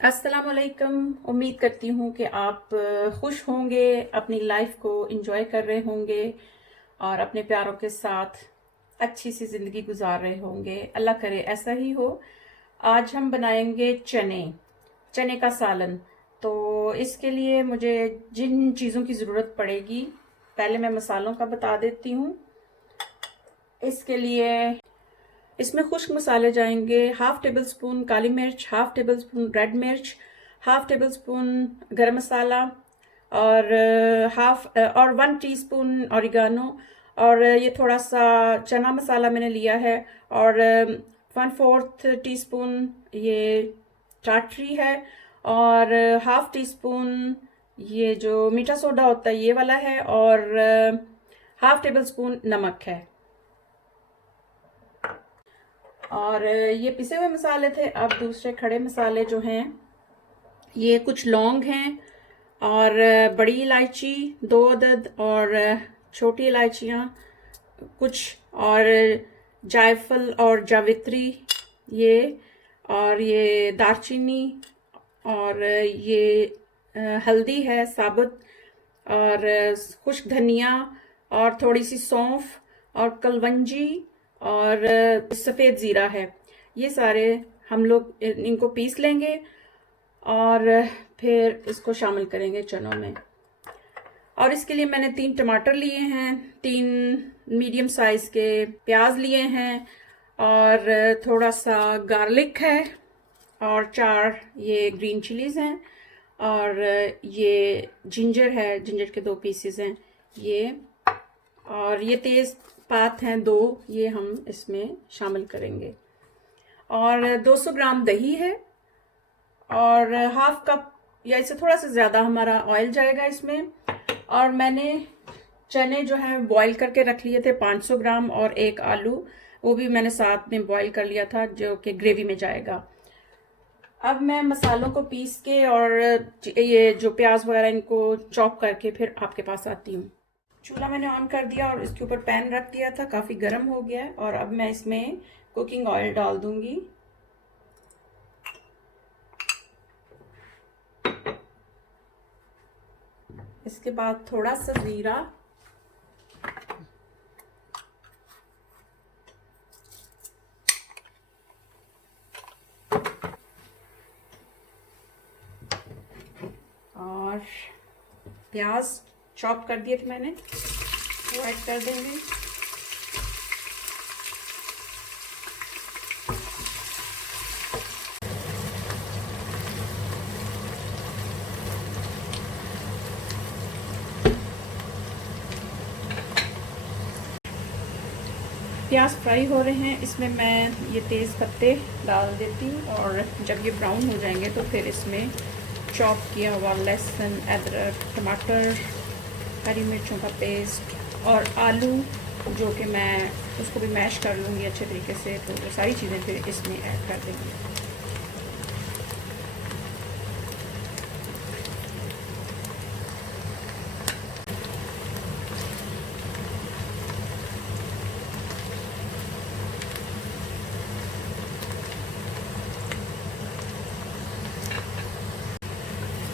अस्सलाम वालेकुम। उम्मीद करती हूँ कि आप खुश होंगे, अपनी लाइफ को एंजॉय कर रहे होंगे और अपने प्यारों के साथ अच्छी सी ज़िंदगी गुजार रहे होंगे। अल्लाह करे ऐसा ही हो। आज हम बनाएंगे चने चने का सालन। तो इसके लिए मुझे जिन चीज़ों की ज़रूरत पड़ेगी, पहले मैं मसालों का बता देती हूँ। इसके लिए इसमें खुश्क मसाले जाएंगे, हाफ टेबल स्पून काली मिर्च, हाफ टेबल स्पून रेड मिर्च, हाफ टेबल स्पून गरम मसाला और और 1 टीस्पून ऑरिगानो। और ये थोड़ा सा चना मसाला मैंने लिया है और 1/4 टीस्पून ये टाटरी है और हाफ टी स्पून ये जो मीठा सोडा होता है ये वाला है और हाफ टेबल स्पून नमक है। और ये पिसे हुए मसाले थे। अब दूसरे खड़े मसाले जो हैं, ये कुछ लौंग हैं और बड़ी इलायची 2 अदद और छोटी इलायचियाँ कुछ और जायफल और जावित्री ये और ये दालचीनी और ये हल्दी है साबुत और खुश्क धनिया और थोड़ी सी सौंफ और कलवंजी और सफ़ेद ज़ीरा है। ये सारे हम लोग इनको पीस लेंगे और फिर इसको शामिल करेंगे चनों में। और इसके लिए मैंने 3 टमाटर लिए हैं, 3 मीडियम साइज़ के प्याज लिए हैं और थोड़ा सा गार्लिक है और 4 ये ग्रीन चिलीज़ हैं और ये जिंजर है, जिंजर के 2 पीसेस हैं ये। और ये तेज़ पात हैं 2, ये हम इसमें शामिल करेंगे। और 200 ग्राम दही है और हाफ कप या इससे थोड़ा सा ज़्यादा हमारा ऑयल जाएगा इसमें। और मैंने चने जो हैं बॉईल करके रख लिए थे 500 ग्राम और 1 आलू, वो भी मैंने साथ में बॉईल कर लिया था जो कि ग्रेवी में जाएगा। अब मैं मसालों को पीस के और ये जो प्याज वगैरह इनको चॉप करके फिर आपके पास आती हूँ। चूल्हा मैंने ऑन कर दिया और इसके ऊपर पैन रख दिया था, काफ़ी गर्म हो गया है। और अब मैं इसमें कुकिंग ऑयल डाल दूंगी। इसके बाद थोड़ा सा जीरा और प्याज चॉप कर दिए थे मैंने, वो ऐड कर देंगे। प्याज फ्राई हो रहे हैं, इसमें मैं ये तेज़ पत्ते डाल देती हूँ और जब ये ब्राउन हो जाएंगे तो फिर इसमें चॉप किया हुआ लहसुन, अदरक, टमाटर, हरी मिर्चों का पेस्ट और आलू जो कि मैं उसको भी मैश कर लूँगी अच्छे तरीके से। तो वो सारी चीज़ें फिर इसमें ऐड कर देंगे।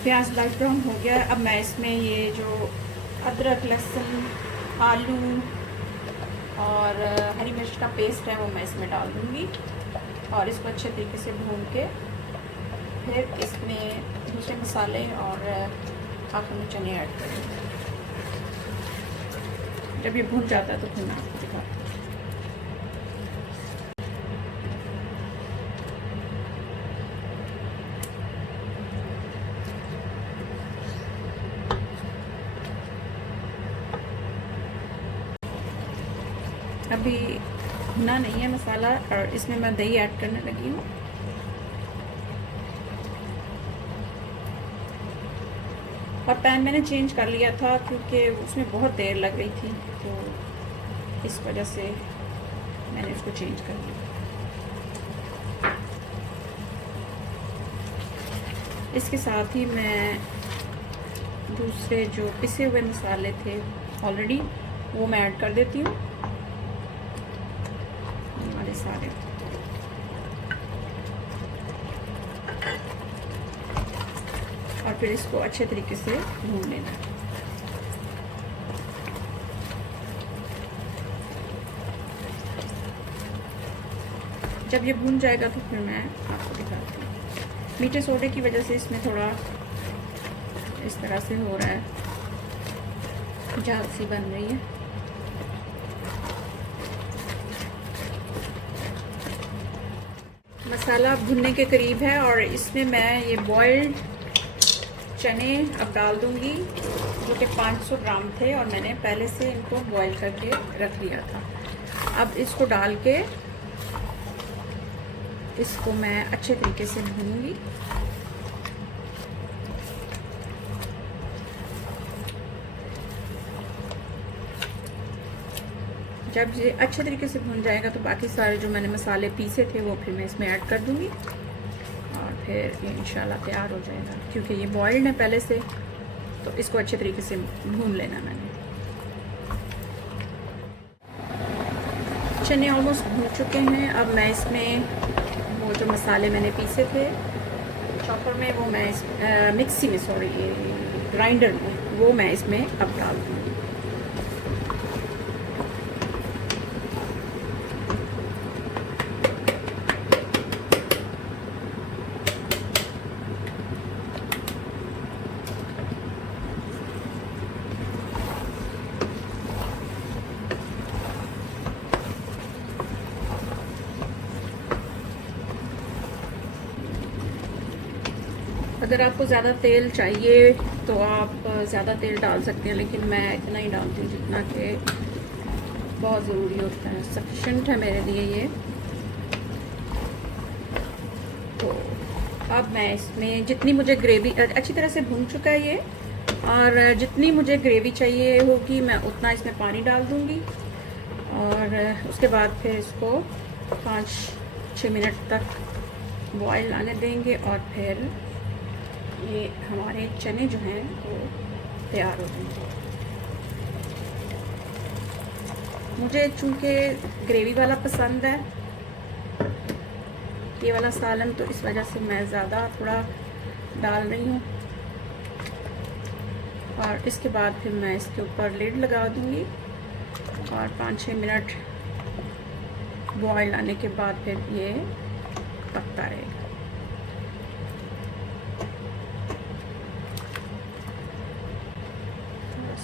प्याज लाइट ब्राउन हो गया। अब मैं इसमें ये जो अदरक, लहसुन, आलू और हरी मिर्च का पेस्ट है वो मैं इसमें डाल दूँगी और इसको अच्छे तरीके से भून के फिर इसमें दूसरे मसाले और आखिर में चने ऐड करेंगे। जब ये भून जाता है तो फिर मैं आपको दिखाती हूँ। अभी भुना नहीं है मसाला और इसमें मैं दही ऐड करने लगी हूँ। और पैन मैंने चेंज कर लिया था क्योंकि उसमें बहुत देर लग रही थी, तो इस वजह से मैंने उसको चेंज कर लिया। इसके साथ ही मैं दूसरे जो पिसे हुए मसाले थे ऑलरेडी वो मैं ऐड कर देती हूँ, ये वाले सारे। और फिर इसको अच्छे तरीके से भून लेना है। जब ये भून जाएगा तो फिर मैं आपको दिखाती हूँ। मीठे सोडे की वजह से इसमें थोड़ा इस तरह से हो रहा है, जाल सी बन रही है। मसाला भुनने के करीब है और इसमें मैं ये बॉइल्ड चने अब डाल दूंगी, जो कि 500 ग्राम थे और मैंने पहले से इनको बॉईल करके रख लिया था। अब इसको डाल के इसको मैं अच्छे तरीके से भूनूंगी। जब ये अच्छे तरीके से भून जाएगा तो बाकी सारे जो मैंने मसाले पीसे थे वो फिर मैं इसमें ऐड कर दूंगी और फिर ये इंशाल्लाह तैयार हो जाएगा। क्योंकि ये बॉइल्ड है पहले से, तो इसको अच्छे तरीके से भून लेना मैंने। चने ऑलमोस्ट भून चुके हैं। अब मैं इसमें वो जो मसाले मैंने पीसे थे चॉपर में, वो मैं मिक्सी में, सॉरी ग्राइंडर में, वो मैं इसमें अब डाल दूँगी। अगर आपको ज़्यादा तेल चाहिए तो आप ज़्यादा तेल डाल सकते हैं, लेकिन मैं इतना ही डालती हूँ जितना कि बहुत ज़रूरी होता है। सफिशेंट है मेरे लिए ये। तो अब मैं इसमें जितनी मुझे ग्रेवी, अच्छी तरह से भून चुका है ये, और जितनी मुझे ग्रेवी चाहिए होगी मैं उतना इसमें पानी डाल दूँगी और उसके बाद फिर इसको 5-6 मिनट तक बॉयल आने देंगे और फिर ये हमारे चने जो हैं वो तैयार हो जाएंगे। मुझे चूँकि ग्रेवी वाला पसंद है ये वाला सालन, तो इस वजह से मैं ज़्यादा थोड़ा डाल रही हूँ। और इसके बाद फिर मैं इसके ऊपर लिड लगा दूँगी और 5-6 मिनट बॉयल आने के बाद फिर ये पकता रहेगा।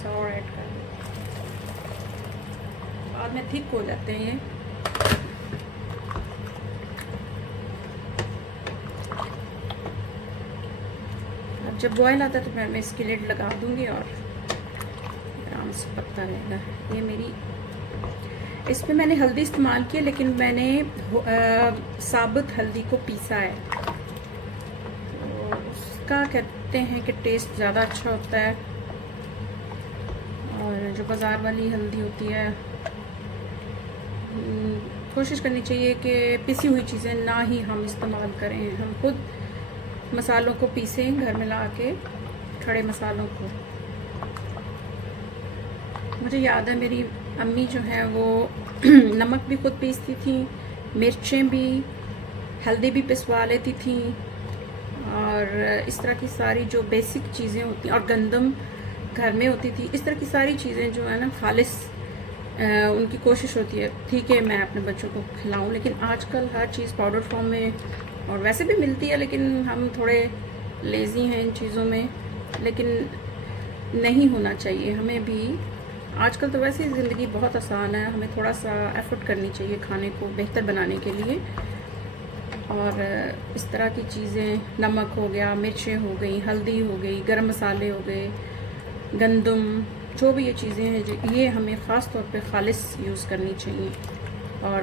और ऐड कर बाद में थिक हो जाते हैं ये। अब जब बॉयल आता है तो मैं इसकी लिड लगा दूंगी और आराम से पकता रहेगा। ये मेरी, इसमें मैंने हल्दी इस्तेमाल की है, लेकिन मैंने साबुत हल्दी को पीसा है, तो उसका कहते हैं कि टेस्ट ज़्यादा अच्छा होता है। और जो बाज़ार वाली हल्दी होती है, कोशिश करनी चाहिए कि पिसी हुई चीज़ें ना ही हम इस्तेमाल करें। हम खुद मसालों को पीसें घर में ला के, खड़े मसालों को। मुझे याद है मेरी अम्मी जो है वो नमक भी खुद पीसती थी, मिर्चें भी, हल्दी भी पिसवा लेती थी, और इस तरह की सारी जो बेसिक चीज़ें होती हैं, और गंदम घर में होती थी। इस तरह की सारी चीज़ें जो है ना खालिस उनकी कोशिश होती है ठीक है मैं अपने बच्चों को खिलाऊं, लेकिन आजकल हर चीज़ पाउडर फॉर्म में, और वैसे भी मिलती है, लेकिन हम थोड़े लेज़ी हैं इन चीज़ों में। लेकिन नहीं होना चाहिए हमें भी। आजकल तो वैसे ही ज़िंदगी बहुत आसान है, हमें थोड़ा सा एफर्ट करनी चाहिए खाने को बेहतर बनाने के लिए। और इस तरह की चीज़ें, नमक हो गया, मिर्चें हो गई, हल्दी हो गई, गरम मसाले हो गए, गंदम, जो भी ये चीज़ें हैं, ये हमें ख़ास तौर पे खालिस यूज़ करनी चाहिए और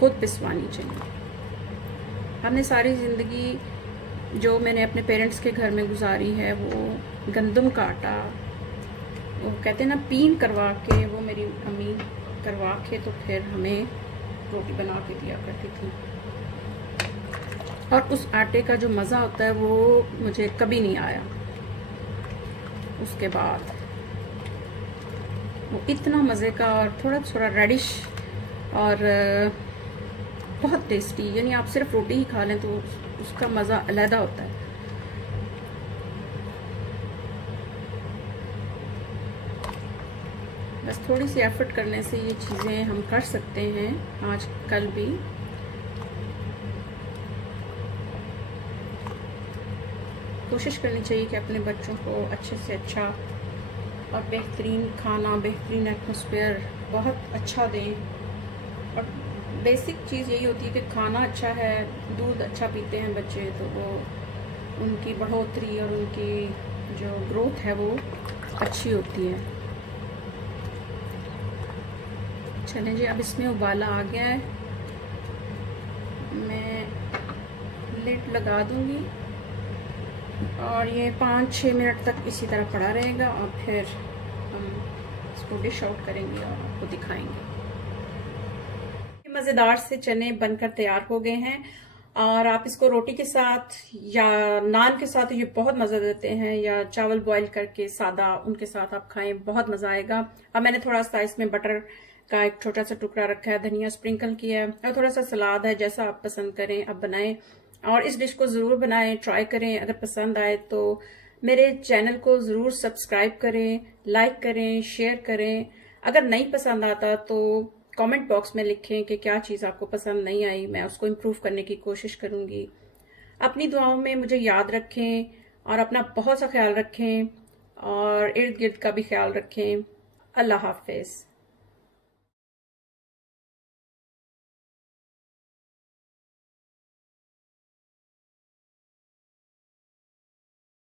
ख़ुद पिसवानी चाहिए। हमने सारी ज़िंदगी जो मैंने अपने पेरेंट्स के घर में गुजारी है, वो गंदम का आटा, वो कहते हैं ना पीन करवा के, वो मेरी अम्मी करवा के तो फिर हमें रोटी बना के दिया करती थी। और उस आटे का जो मज़ा होता है वो मुझे कभी नहीं आया। उसके बाद वो इतना मज़े का और थोड़ा थोड़ा रेडिश और बहुत टेस्टी, यानी आप सिर्फ रोटी ही खा लें तो उसका मज़ा अलहदा होता है। बस थोड़ी सी एफर्ट करने से ये चीज़ें हम कर सकते हैं आज कल भी। कोशिश करनी चाहिए कि अपने बच्चों को अच्छे से अच्छा और बेहतरीन खाना, बेहतरीन एटमॉस्फेयर बहुत अच्छा दें। और बेसिक चीज़ यही होती है कि खाना अच्छा है, दूध अच्छा पीते हैं बच्चे, तो वो उनकी बढ़ोतरी और उनकी जो ग्रोथ है वो अच्छी होती है। चलें जी, अब इसमें उबाला आ गया है, मैं लिड लगा दूंगी और ये 5-6 मिनट तक इसी तरह पड़ा रहेगा और फिर हम इसको डिश आउट करेंगे और आपको दिखाएंगे। मज़ेदार से चने बनकर तैयार हो गए हैं और आप इसको रोटी के साथ या नान के साथ ये बहुत मज़ा देते हैं, या चावल बॉईल करके सादा उनके साथ आप खाएं, बहुत मज़ा आएगा। अब मैंने थोड़ा सा इसमें बटर का एक छोटा सा टुकड़ा रखा है, धनिया स्प्रिंकल किया है और थोड़ा सा सलाद है, जैसा आप पसंद करें आप बनाएं। और इस डिश को ज़रूर बनाएं, ट्राई करें। अगर पसंद आए तो मेरे चैनल को ज़रूर सब्सक्राइब करें, लाइक करें, शेयर करें। अगर नहीं पसंद आता तो कमेंट बॉक्स में लिखें कि क्या चीज़ आपको पसंद नहीं आई, मैं उसको इम्प्रूव करने की कोशिश करूंगी। अपनी दुआओं में मुझे याद रखें और अपना बहुत सा ख्याल रखें और इर्द गिर्द का भी ख्याल रखें। अल्लाह हाफिज़।